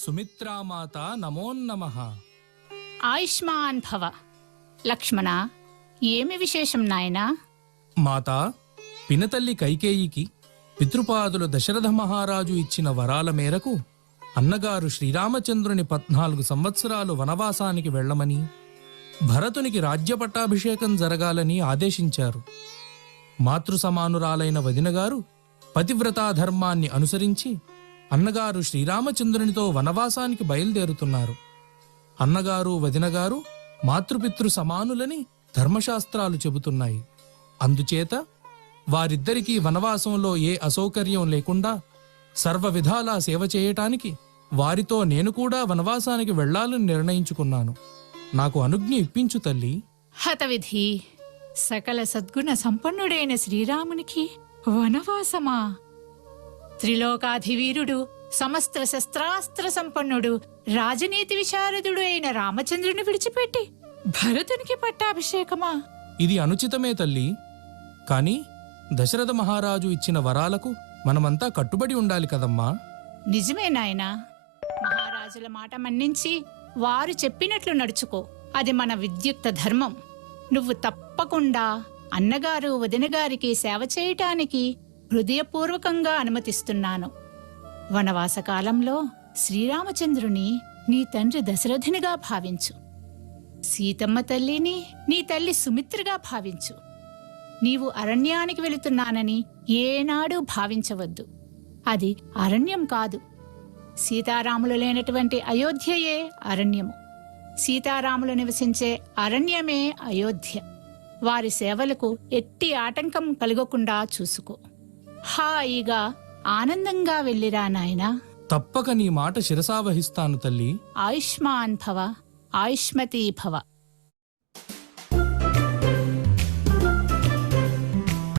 సుమిత్రామాత నమోన్నమః. ఆయుష్మాన్ భవ. లక్ష్మణ, ఏమి విశేషం నాయనా? మాతా, పినతల్లి కైకేయికి పితృపాదులు దశరథ మహారాజు ఇచ్చిన వరాల మేరకు అన్నగారు శ్రీరామచంద్రుని 14 సంవత్సరాలు వనవాసానికి వెళ్లమని, భరతునికి రాజ్యపట్టాభిషేకం జరగాలని ఆదేశించారు. మాతృసమానురాలైన వదినగారు పతివ్రతా ధర్మాన్ని అనుసరించి అన్నగారు శ్రీరామచంద్రునితో వనవాసానికి బయలుదేరుతున్నారు. అన్నగారు వదినగారు మాతృపితృ సమానులని ధర్మశాస్త్రాలు చెబుతున్నాయి. అందుచేత వారిద్దరికీ వనవాసంలో ఏ అసౌకర్యం లేకుండా సర్వ విధాలా సేవ చేయటానికి వారితో నేను కూడా వనవాసానికి వెళ్లాలని నిర్ణయించుకున్నాను. నాకు అనుజ్ఞ ఇప్పించు తల్లి. హతవిధి! సకల సద్గుణ సంపన్నుడైన శ్రీరామునికి వనవాసమా? త్రిలోకాధివీరుడు, సమస్త శస్త్రాస్త్ర సంపన్నుడు, రాజనీతి విశారదుడు అయిన రామచంద్రుని విడిచిపెట్టి భరతునికి పట్టాభిషేకమా? ఇది అనుచితమే తల్లి. కాని దశరథ మహారాజు ఇచ్చిన వరాలకు మనమంతా కట్టుబడి ఉండాలి కదమ్మా. నిజమే నాయనా. మహారాజుల మాట మన్నించి వారు చెప్పినట్లు నడుచుకో. అది మన విద్యుక్త ధర్మం. నువ్వు తప్పకుండా అన్నగారు వదినగారికి సేవ చేయటానికి హృదయపూర్వకంగా అనుమతిస్తున్నాను. వనవాస కాలంలో శ్రీరామచంద్రుని నీ తండ్రి దశరథునిగా భావించు. సీతమ్మ తల్లిని నీ తల్లి సుమిత్రగా భావించు. నీవు అరణ్యానికి వెళుతున్నానని ఏనాడూ భావించవద్దు. అది అరణ్యం కాదు. సీతారాములు లేనటువంటి అయోధ్యయే అరణ్యము. సీతారాములు నివసించే అరణ్యమే అయోధ్య. వారి సేవలకు ఎట్టి ఆటంకం కలగకుండా చూసుకో. హాయిగా ఆనందంగా వెళ్ళిరా నాయనా. తప్పక నీ మాట శిరసావహిస్తాను తల్లి. ఆయుష్మాన్ భవ, ఆయుష్మతీ భవ.